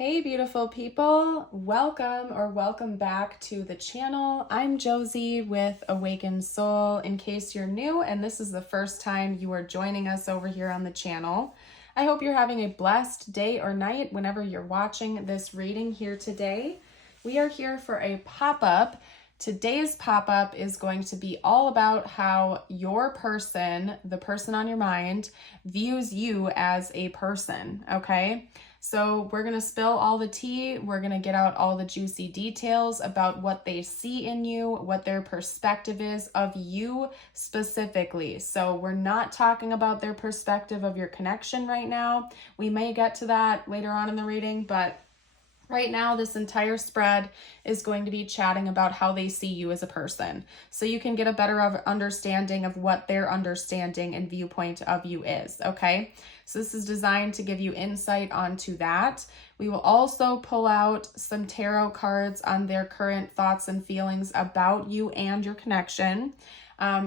Hey beautiful people, welcome back to the channel. I'm Josie with Awakened Soul, in case you're new and this is the first time you are joining us over here on the channel. I hope you're having a blessed day or night whenever you're watching this reading here today. We are here for a pop-up. Today's pop-up is going to be all about how your person, the person on your mind, views you as a person, okay? So we're going to spill all the tea. We're going to get out all the juicy details about what they see in you, what their perspective is of you specifically. So we're not talking about their perspective of your connection right now. We may get to that later on in the reading, but right now, this entire spread is going to be chatting about how they see you as a person. So you can get a better understanding of what their understanding and viewpoint of you is, okay? So this is designed to give you insight onto that. We will also pull out some tarot cards on their current thoughts and feelings about you and your connection.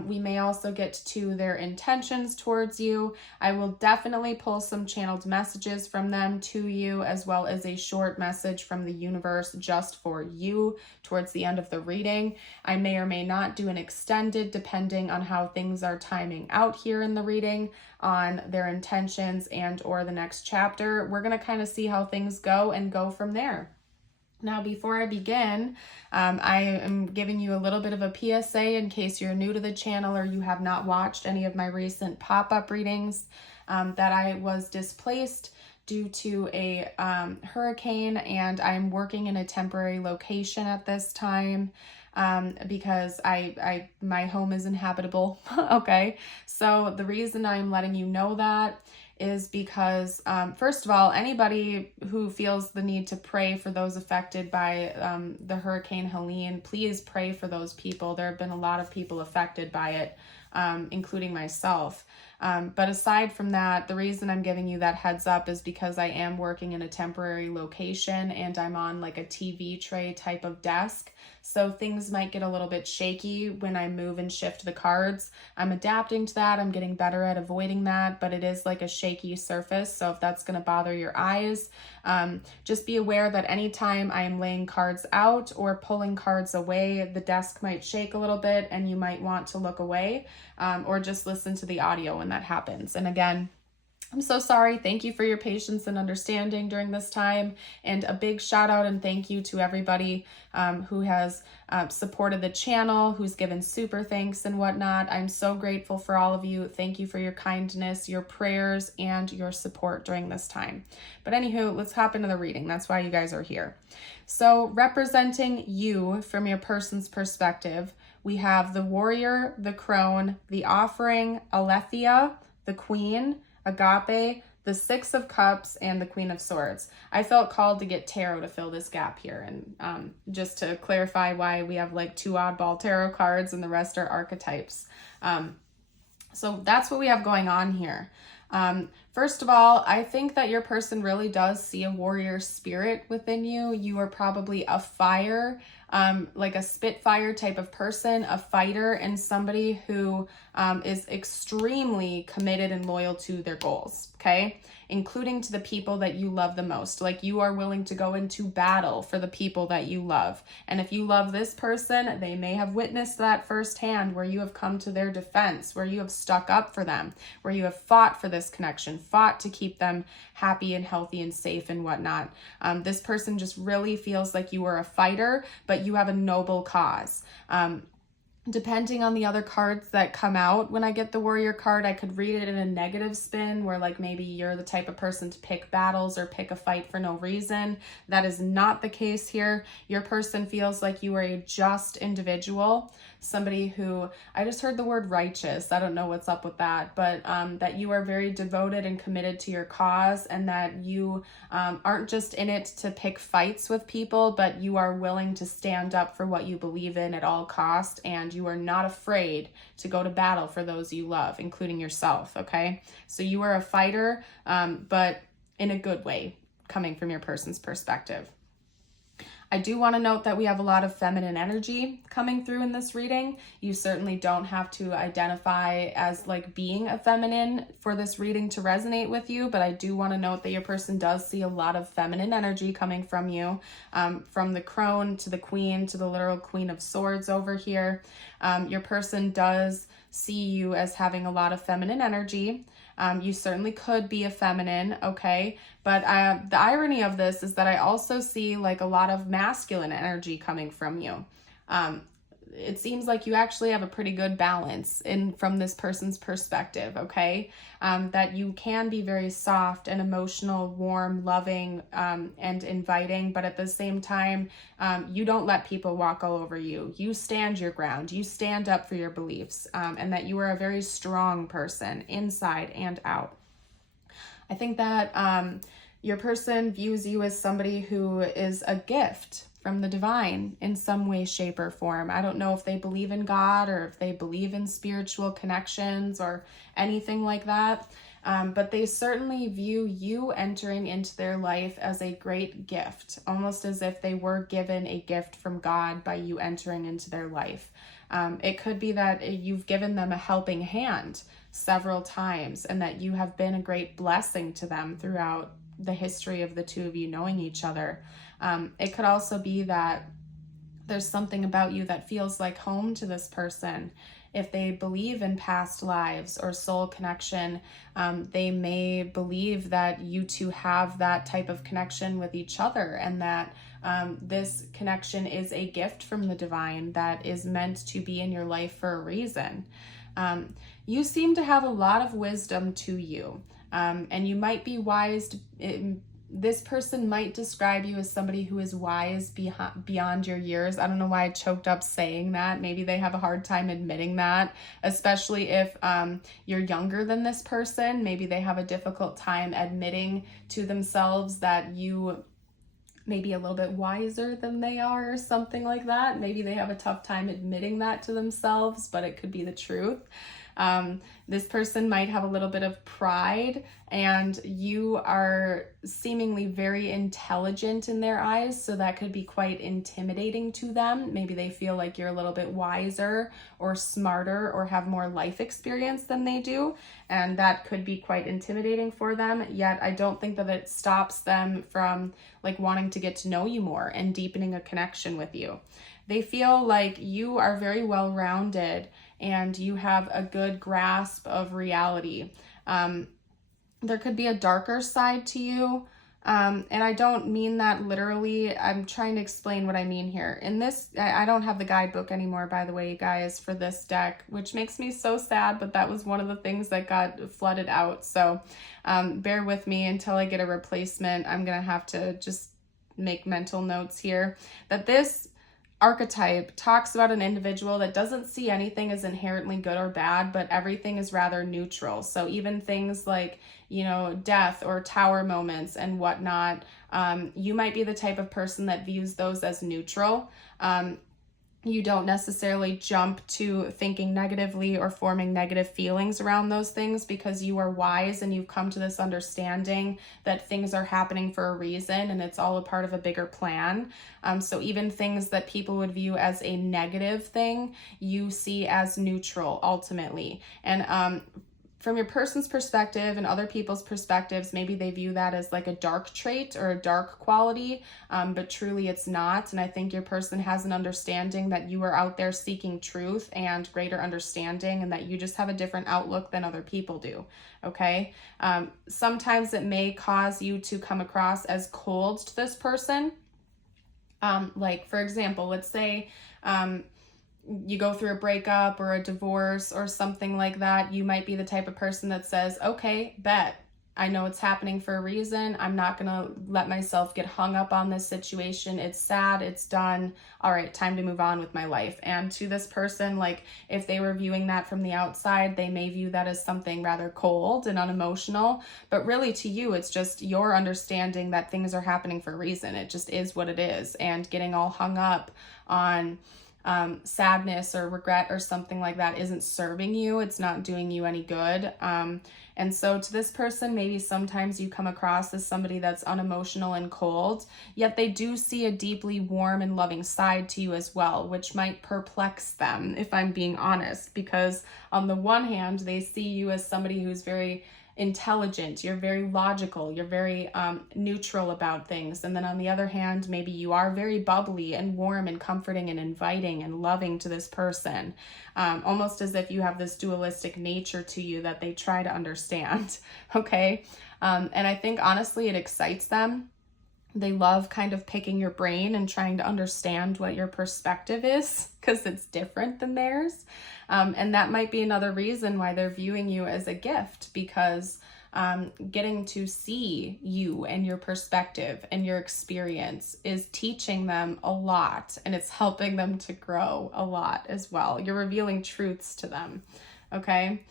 We may also get to their intentions towards you. I will definitely pull some channeled messages from them to you, as well as a short message from the universe just for you towards the end of the reading. I may or may not do an extended, depending on how things are timing out here in the reading, on their intentions and or the next chapter. We're going to kind of see how things go and go from there. Now, before I begin, I am giving you a little bit of a PSA in case you're new to the channel or you have not watched any of my recent pop-up readings, that I was displaced due to a hurricane, and I'm working in a temporary location at this time because my home is inhabitable. Okay, so the reason I'm letting you know that is because, first of all, anybody who feels the need to pray for those affected by the Hurricane Helene, please pray for those people. There have been a lot of people affected by it, including myself. But aside from that, the reason I'm giving you that heads up is because I am working in a temporary location and I'm on like a TV tray type of desk. So things might get a little bit shaky when I move and shift the cards. I'm adapting to that. I'm getting better at avoiding that, but it is like a shaky surface. So if that's going to bother your eyes, just be aware that anytime I am laying cards out or pulling cards away, the desk might shake a little bit and you might want to look away, or just listen to the audio when that happens. And again, I'm so sorry. Thank you for your patience and understanding during this time. And a big shout out and thank you to everybody who has supported the channel, who's given super thanks and whatnot. I'm so grateful for all of you. Thank you for your kindness, your prayers, and your support during this time. But anywho, let's hop into the reading. That's why you guys are here. So representing you from your person's perspective, we have the Warrior, the Crone, the Offering, Aletheia, the Queen, Agape, the Six of Cups, and the Queen of Swords. I felt called to get tarot to fill this gap here, and just to clarify why we have like 2 oddball tarot cards and the rest are archetypes. So that's what we have going on here. First of all, I think that your person really does see a warrior spirit within you. You are probably a fire, like a spitfire type of person, a fighter, and somebody who is extremely committed and loyal to their goals, okay? Including to the people that you love the most. Like, you are willing to go into battle for the people that you love. And if you love this person, they may have witnessed that firsthand, where you have come to their defense, where you have stuck up for them, where you have fought for this connection, fought to keep them happy and healthy and safe and whatnot. This person just really feels like you are a fighter, but you have a noble cause. Depending on the other cards that come out when I get the Warrior card, I could read it in a negative spin where like maybe you're the type of person to pick battles or pick a fight for no reason. That is not the case here. Your person feels like you are a just individual, somebody who, I just heard the word righteous. I don't know what's up with that, but that you are very devoted and committed to your cause, and that you aren't just in it to pick fights with people, but you are willing to stand up for what you believe in at all cost, and you are not afraid to go to battle for those you love, including yourself, okay? So you are a fighter, but in a good way, coming from your person's perspective. I do want to note that we have a lot of feminine energy coming through in this reading. You certainly don't have to identify as like being a feminine for this reading to resonate with you, but I do want to note that your person does see a lot of feminine energy coming from you, from the crone to the queen to the literal queen of swords over here. Your person does see you as having a lot of feminine energy. You certainly could be a feminine, okay? But the irony of this is that I also see like a lot of masculine energy coming from you. It seems like you actually have a pretty good balance from this person's perspective, okay? That you can be very soft and emotional, warm, loving, and inviting, but at the same time, you don't let people walk all over you. You stand your ground. You stand up for your beliefs, and that you are a very strong person inside and out. I think that your person views you as somebody who is a gift from the divine in some way, shape, or form. I don't know if they believe in God or if they believe in spiritual connections or anything like that, but they certainly view you entering into their life as a great gift, almost as if they were given a gift from God by you entering into their life. It could be that you've given them a helping hand several times and that you have been a great blessing to them throughout the history of the two of you knowing each other. It could also be that there's something about you that feels like home to this person. If they believe in past lives or soul connection, they may believe that you two have that type of connection with each other, and that this connection is a gift from the divine that is meant to be in your life for a reason. You seem to have a lot of wisdom to you, and you might be wise. This person might describe you as somebody who is wise beyond your years. I don't know why I choked up saying that. Maybe they have a hard time admitting that, especially if you're younger than this person. Maybe they have a difficult time admitting to themselves that you may be a little bit wiser than they are or something like that. Maybe they have a tough time admitting that to themselves, but it could be the truth. This person might have a little bit of pride, and you are seemingly very intelligent in their eyes, so that could be quite intimidating to them. Maybe they feel like you're a little bit wiser or smarter or have more life experience than they do, and that could be quite intimidating for them. Yet I don't think that it stops them from like wanting to get to know you more and deepening a connection with you. They feel like you are very well-rounded and you have a good grasp of reality. There could be a darker side to you, and I don't mean that literally. I'm trying to explain what I mean here. In this, I don't have the guidebook anymore, by the way, you guys, for this deck, which makes me so sad, but that was one of the things that got flooded out. So bear with me until I get a replacement. I'm going to have to just make mental notes here that this archetype talks about an individual that doesn't see anything as inherently good or bad, but everything is rather neutral. So even things like, you know, death or tower moments and whatnot, you might be the type of person that views those as neutral. You don't necessarily jump to thinking negatively or forming negative feelings around those things because you are wise and you've come to this understanding that things are happening for a reason and it's all a part of a bigger plan. So even things that people would view as a negative thing, you see as neutral ultimately. And from your person's perspective and other people's perspectives, maybe they view that as like a dark trait or a dark quality, but truly it's not. And I think your person has an understanding that you are out there seeking truth and greater understanding, and that you just have a different outlook than other people do, okay? Sometimes it may cause you to come across as cold to this person. Like, for example, let's say you go through a breakup or a divorce or something like that. You might be the type of person that says, okay, bet. I know it's happening for a reason. I'm not going to let myself get hung up on this situation. It's sad. It's done. All right, time to move on with my life. And to this person, like if they were viewing that from the outside, they may view that as something rather cold and unemotional. But really to you, it's just your understanding that things are happening for a reason. It just is what it is. And getting all hung up on sadness or regret or something like that isn't serving you. It's not doing you any good. And so to this person, maybe sometimes you come across as somebody that's unemotional and cold, yet they do see a deeply warm and loving side to you as well, which might perplex them, if I'm being honest, because on the one hand, they see you as somebody who's very intelligent, you're very logical, you're very neutral about things. And then on the other hand, maybe you are very bubbly and warm and comforting and inviting and loving to this person, almost as if you have this dualistic nature to you that they try to understand. Okay. And I think honestly, it excites them. They love kind of picking your brain and trying to understand what your perspective is because it's different than theirs. And that might be another reason why they're viewing you as a gift, because getting to see you and your perspective and your experience is teaching them a lot, and it's helping them to grow a lot as well. You're revealing truths to them. Okay.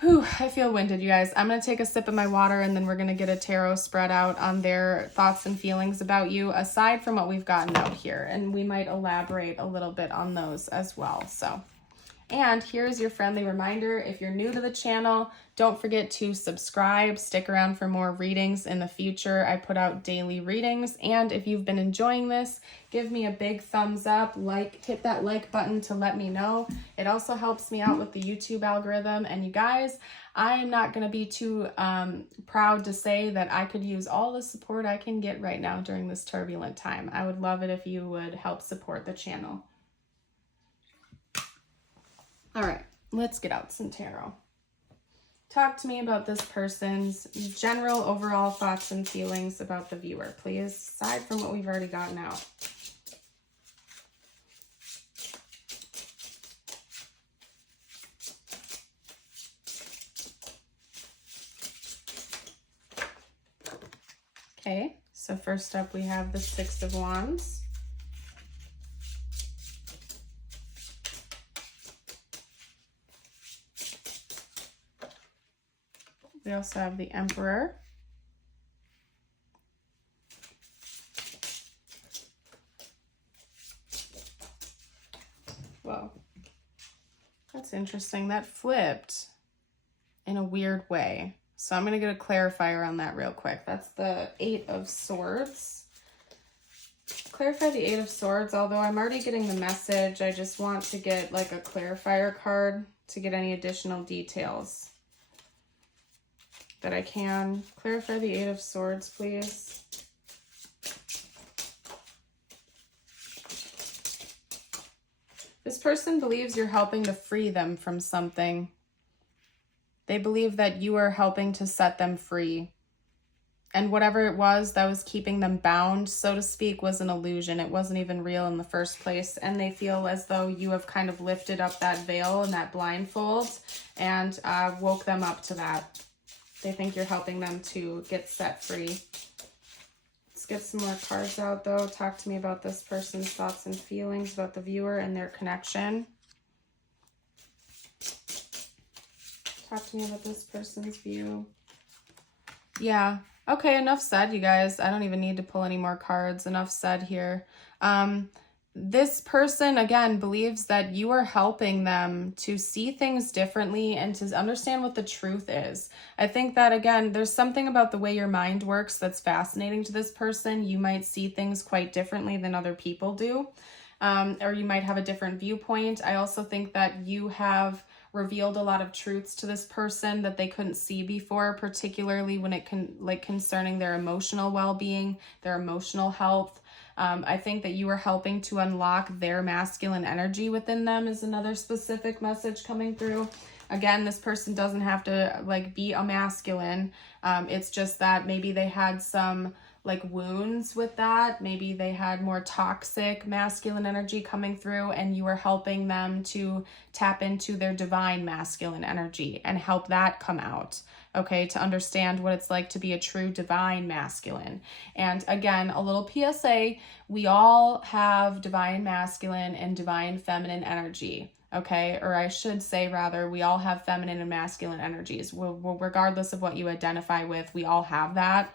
Whew, I feel winded, you guys. I'm going to take a sip of my water and then we're going to get a tarot spread out on their thoughts and feelings about you, aside from what we've gotten out here. And we might elaborate a little bit on those as well. So, and here's your friendly reminder. If you're new to the channel, don't forget to subscribe. Stick around for more readings in the future. I put out daily readings. And if you've been enjoying this, give me a big thumbs up, hit that like button to let me know. It also helps me out with the YouTube algorithm. And you guys, I am not going to be too proud to say that I could use all the support I can get right now during this turbulent time. I would love it if you would help support the channel. All right, let's get out some tarot. Talk to me about this person's general overall thoughts and feelings about the viewer, please, aside from what we've already gotten out. Okay, so first up we have the Six of Wands. We also have the Emperor. Whoa, that's interesting. That flipped in a weird way. So I'm going to get a clarifier on that real quick. That's the Eight of Swords. Clarify the Eight of Swords, although I'm already getting the message. I just want to get like a clarifier card to get any additional details that I can. Clarify the Eight of Swords, please. This person believes you're helping to free them from something. They believe that you are helping to set them free. And whatever it was that was keeping them bound, so to speak, was an illusion. It wasn't even real in the first place. And they feel as though you have kind of lifted up that veil and that blindfold and woke them up to that. They think you're helping them to get set free. Let's get some more cards out, though. Talk to me about this person's thoughts and feelings about the viewer and their connection. Talk to me about this person's view. Yeah. Okay, enough said, you guys. I don't even need to pull any more cards. Enough said here. This person, again, believes that you are helping them to see things differently and to understand what the truth is. I think that, again, there's something about the way your mind works that's fascinating to this person. You might see things quite differently than other people do, or you might have a different viewpoint. I also think that you have revealed a lot of truths to this person that they couldn't see before, particularly when it concerning their emotional well-being, their emotional health. I think that you are helping to unlock their masculine energy within them is another specific message coming through. Again, this person doesn't have to be a masculine. It's just that maybe they had some wounds with that. Maybe they had more toxic masculine energy coming through, and you are helping them to tap into their divine masculine energy and help that come out. Okay, to understand what it's like to be a true divine masculine. And again, a little PSA, we all have divine masculine and divine feminine energy. okay? Or I should say, rather, we all have feminine and masculine energies. Regardless of what you identify with, we all have that.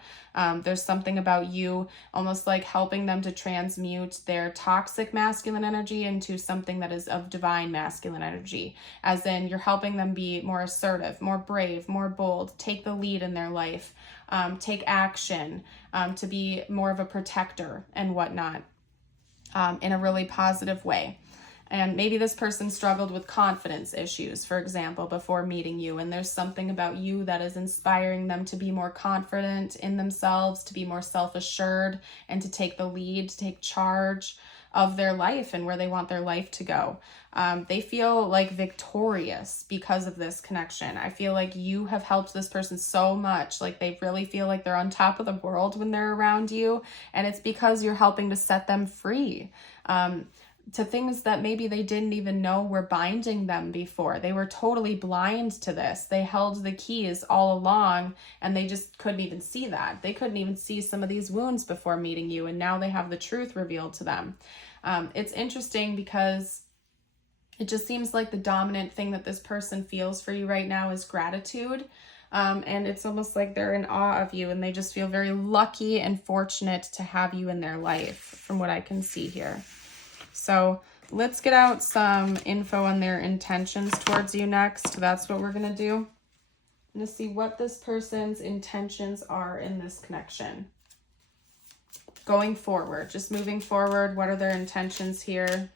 There's something about you almost like helping them to transmute their toxic masculine energy into something that is of divine masculine energy, as in you're helping them be more assertive, more brave, more bold, take the lead in their life, take action, to be more of a protector and whatnot, in a really positive way. And maybe this person struggled with confidence issues, for example, before meeting you. And there's something about you that is inspiring them to be more confident in themselves, to be more self-assured, and to take the lead, to take charge of their life and where they want their life to go. They feel like victorious because of this connection. I feel like you have helped this person so much. Like they really feel like they're on top of the world when they're around you. And it's because you're helping to set them free. To things that maybe they didn't even know were binding them before. They were totally blind to this. They held the keys all along and they just couldn't even see that. They couldn't even see some of these wounds before meeting you, and now they have the truth revealed to them. It's interesting because it just seems like the dominant thing that this person feels for you right now is gratitude. And it's almost like they're in awe of you and they just feel very lucky and fortunate to have you in their life, from what I can see here. So let's get out some info on their intentions towards you next. That's what we're going to do. I'm going to see what this person's intentions are in this connection. Going forward, just moving forward, what are their intentions here?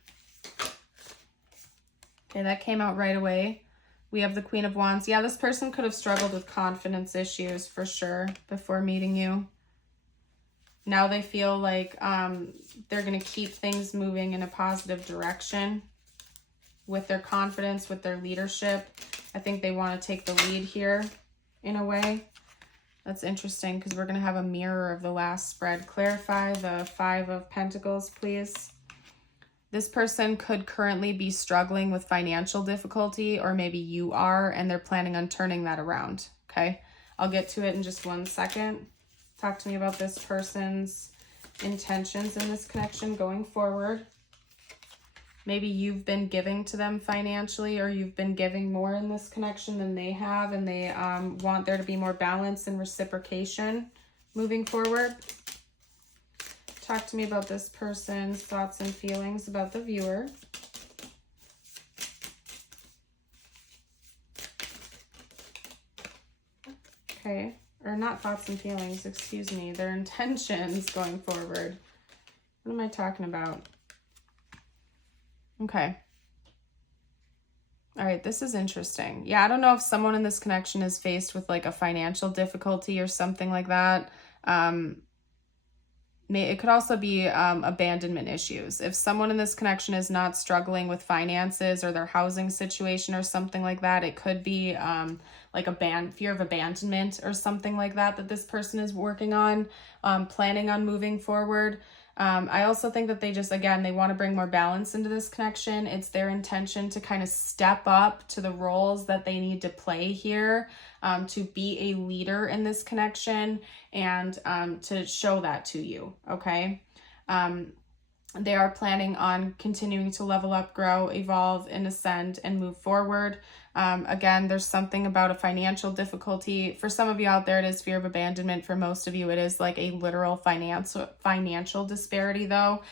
Okay, that came out right away. We have the Queen of Wands. Yeah, this person could have struggled with confidence issues for sure before meeting you. Now they feel like they're going to keep things moving in a positive direction with their confidence, with their leadership. I think they want to take the lead here in a way. That's interesting because we're going to have a mirror of the last spread. Clarify the Five of Pentacles, please. This person could currently be struggling with financial difficulty, or maybe you are, and they're planning on turning that around, okay? I'll get to it in just 1 second. Talk to me about this person's intentions in this connection going forward. Maybe you've been giving to them financially, or you've been giving more in this connection than they have, and they want there to be more balance and reciprocation moving forward. Talk to me about this person's thoughts and feelings about the viewer. Okay. Or not thoughts and feelings, excuse me, their intentions going forward. What am I talking about? Okay. All right, this is interesting. Yeah, I don't know if someone in this connection is faced with like a financial difficulty or something like that. It could also be abandonment issues. If someone in this connection is not struggling with finances or their housing situation or something like that, it could be like fear of abandonment or something like that that this person is working on, planning on moving forward. I also think that they just, again, they want to bring more balance into this connection. It's their intention to kind of step up to the roles that they need to play here, to be a leader in this connection and to show that to you, okay? They are planning on continuing to level up, grow, evolve, and ascend and move forward. Again, there's something about a financial difficulty. For some of you out there, it is fear of abandonment. For most of you, it is like a literal financial disparity, though,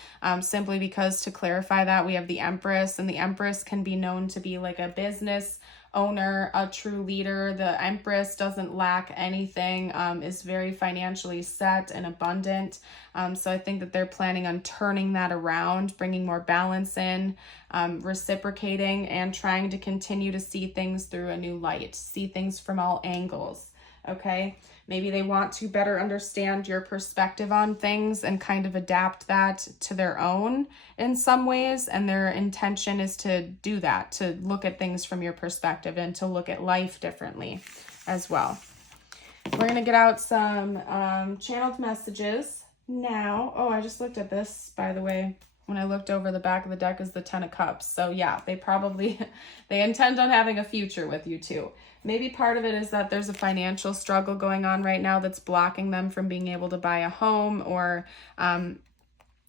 simply because, to clarify that, we have the Empress, and the Empress can be known to be like a business owner, a true leader. The Empress doesn't lack anything, is very financially set and abundant. So I think that they're planning on turning that around, bringing more balance in, reciprocating, and trying to continue to see things through a new light, see things from all angles, okay? Maybe they want to better understand your perspective on things and kind of adapt that to their own in some ways. And their intention is to do that, to look at things from your perspective and to look at life differently as well. We're going to get out some channeled messages now. Oh, I just looked at this, by the way. When I looked over, the back of the deck is the Ten of Cups. So yeah, they intend on having a future with you too. Maybe part of it is that there's a financial struggle going on right now that's blocking them from being able to buy a home, or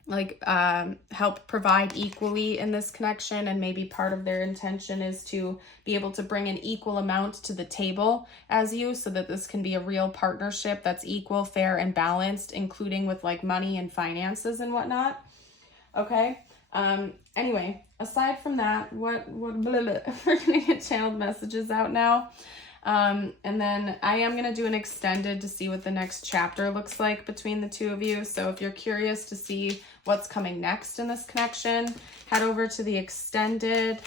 help provide equally in this connection, and maybe part of their intention is to be able to bring an equal amount to the table as you, so that this can be a real partnership that's equal, fair, and balanced, including with like money and finances and whatnot. Okay. Anyway, aside from that, we're gonna get channeled messages out now. And then I am going to do an extended to see what the next chapter looks like between the two of you. So if you're curious to see what's coming next in this connection, head over to the extended.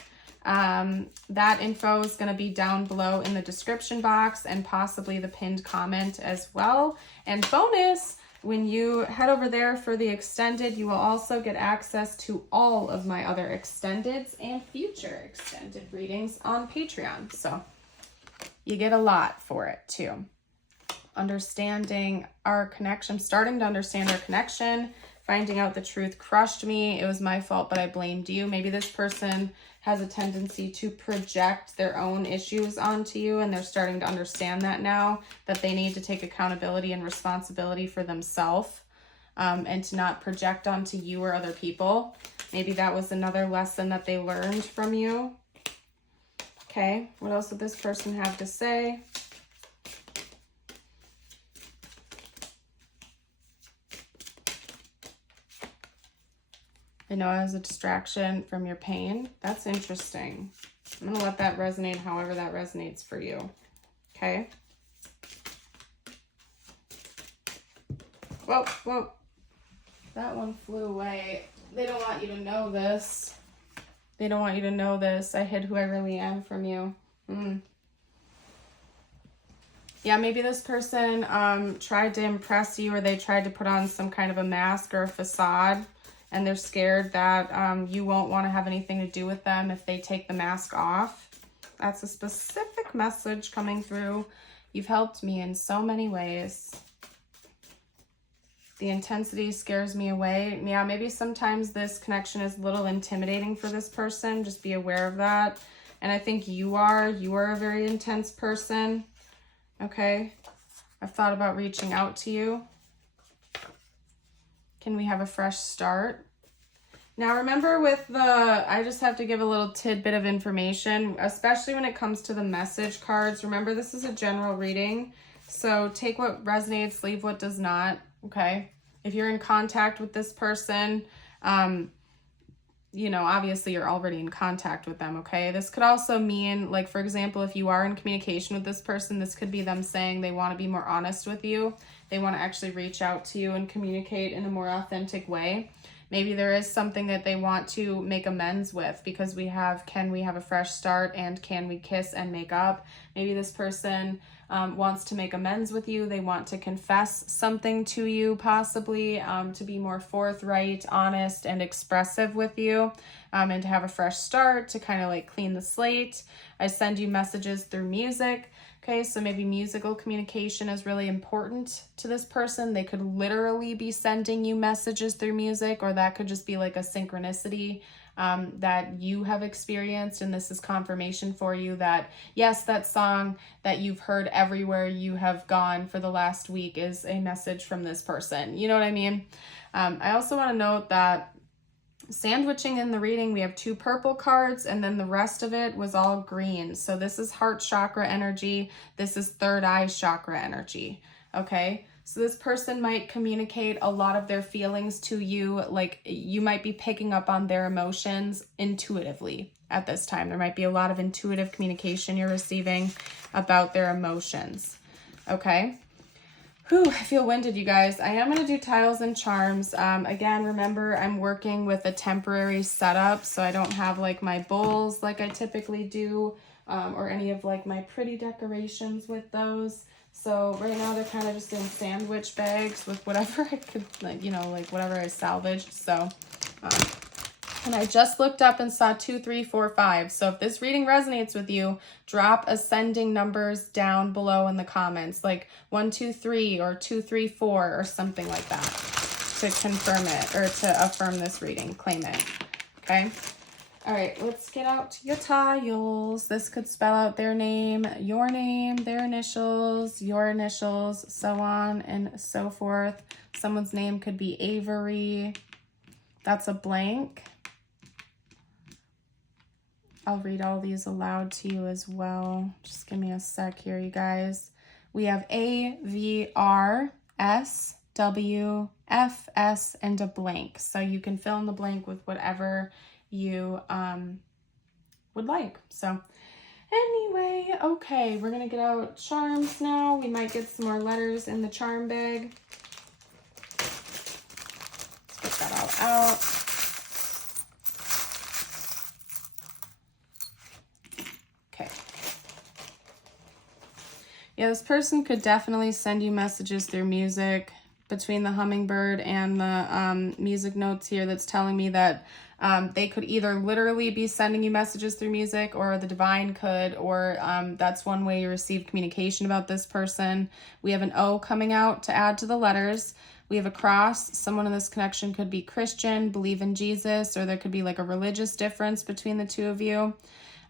That info is going to be down below in the description box and possibly the pinned comment as well. And bonus, when you head over there for the extended, you will also get access to all of my other extendeds and future extended readings on Patreon. So you get a lot for it too. Understanding our connection, starting to understand our connection, finding out the truth crushed me. It was my fault, but I blamed you. Maybe this person has a tendency to project their own issues onto you, and they're starting to understand that now, that they need to take accountability and responsibility for themselves, and to not project onto you or other people. Maybe that was another lesson that they learned from you. Okay, what else did this person have to say? I know as a distraction from your pain. That's interesting. I'm going to let that resonate however that resonates for you. Okay. Whoa, whoa. That one flew away. They don't want you to know this. They don't want you to know this. I hid who I really am from you. Yeah, maybe this person tried to impress you, or they tried to put on some kind of a mask or a facade, and they're scared that you won't want to have anything to do with them if they take the mask off. That's a specific message coming through. You've helped me in so many ways. The intensity scares me away. Yeah, maybe sometimes this connection is a little intimidating for this person. Just be aware of that. And I think you are a very intense person. Okay. I've thought about reaching out to you. Can we have a fresh start? Now remember with I just have to give a little tidbit of information, especially when it comes to the message cards. Remember, this is a general reading. So take what resonates, leave what does not. Okay. If you're in contact with this person, you know, obviously you're already in contact with them. Okay. This could also mean, like, for example, if you are in communication with this person, this could be them saying they want to be more honest with you. They want to actually reach out to you and communicate in a more authentic way. Maybe there is something that they want to make amends with, because we have, can we have a fresh start and can we kiss and make up? Maybe this person wants to make amends with you. They want to confess something to you, possibly to be more forthright, honest, and expressive with you, and to have a fresh start, to kind of like clean the slate. I send you messages through music. Okay, so maybe musical communication is really important to this person. They could literally be sending you messages through music, or that could just be like a synchronicity that you have experienced, and this is confirmation for you that, yes, that song that you've heard everywhere you have gone for the last week is a message from this person. You know what I mean? I also want to note that sandwiching in the reading, we have 2 purple cards, and then the rest of it was all green. So this is heart chakra energy. This is third eye chakra energy. Okay. So this person might communicate a lot of their feelings to you. Like, you might be picking up on their emotions intuitively at this time. There might be a lot of intuitive communication you're receiving about their emotions. Okay. Whew, I feel winded, you guys. I am going to do tiles and charms. Again, remember, I'm working with a temporary setup, so I don't have like my bowls like I typically do, or any of like my pretty decorations with those. So right now they're kind of just in sandwich bags with whatever I could, like, you know, like whatever I salvaged. So, and I just looked up and saw 2, 3, 4, 5. So if this reading resonates with you, drop ascending numbers down below in the comments, like 1, 2, 3 or 2, 3, 4 or something like that, to confirm it or to affirm this reading, claim it. Okay. All right, let's get out your tiles. This could spell out their name, their initials, your initials, so on and so forth. Someone's name could be Avery. That's a blank. I'll read all these aloud to you as well. Just give me a sec here, you guys. We have A, V, R, S, W, F, S, and a blank. So you can fill in the blank with whatever you would like. So anyway, okay, we're gonna get out charms now. We might get some more letters in the charm bag. Let's get that all out. Okay. Yeah, this person could definitely send you messages through music. Between the hummingbird and the music notes here, that's telling me that they could either literally be sending you messages through music, or the divine could, or that's one way you receive communication about this person. We have an O coming out to add to the letters. We have a cross. Someone in this connection could be Christian, believe in Jesus, or there could be like a religious difference between the two of you.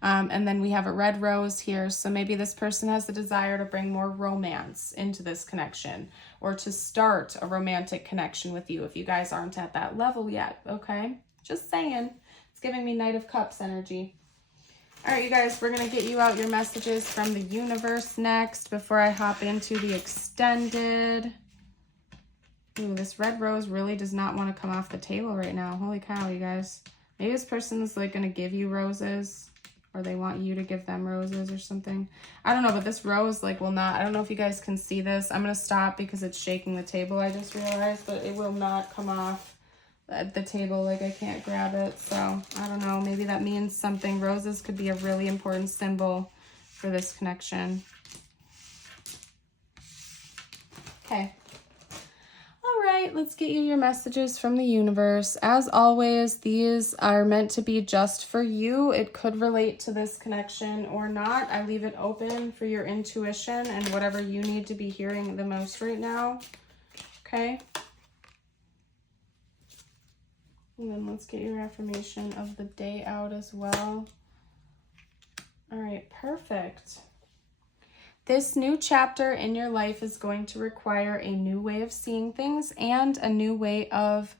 And then we have a red rose here. So maybe this person has the desire to bring more romance into this connection, or to start a romantic connection with you if you guys aren't at that level yet, okay? Just saying. It's giving me Knight of Cups energy. All right, you guys, we're going to get you out your messages from the universe next before I hop into the extended. Ooh, this red rose really does not want to come off the table right now. Holy cow, you guys. Maybe this person's like going to give you roses, or they want you to give them roses or something. I don't know, but this rose like will not, I don't know if you guys can see this. I'm going to stop because it's shaking the table, I just realized, but it will not come off at the table. Like I can't grab it. So I don't know, maybe that means something. Roses could be a really important symbol for this connection. Okay. All right, let's get you your messages from the universe. As always, these are meant to be just for you. It could relate to this connection or not. I leave it open for your intuition and whatever you need to be hearing the most right now. Okay? And then let's get your affirmation of the day out as well. All right, perfect. This new chapter in your life is going to require a new way of seeing things and a new way of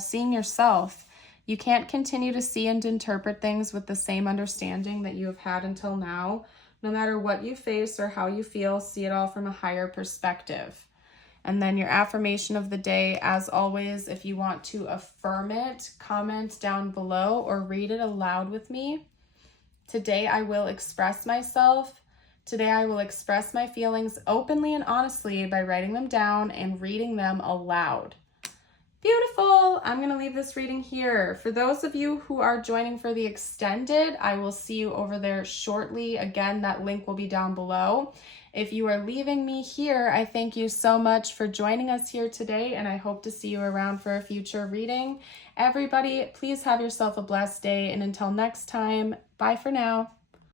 seeing yourself. You can't continue to see and interpret things with the same understanding that you have had until now. No matter what you face or how you feel, see it all from a higher perspective. And then your affirmation of the day, as always, if you want to affirm it, comment down below or read it aloud with me. Today I will express myself. Today I will express my feelings openly and honestly by writing them down and reading them aloud. Beautiful. I'm going to leave this reading here. For those of you who are joining for the extended, I will see you over there shortly. Again, that link will be down below. If you are leaving me here, I thank you so much for joining us here today, and I hope to see you around for a future reading. Everybody, please have yourself a blessed day, and until next time, bye for now.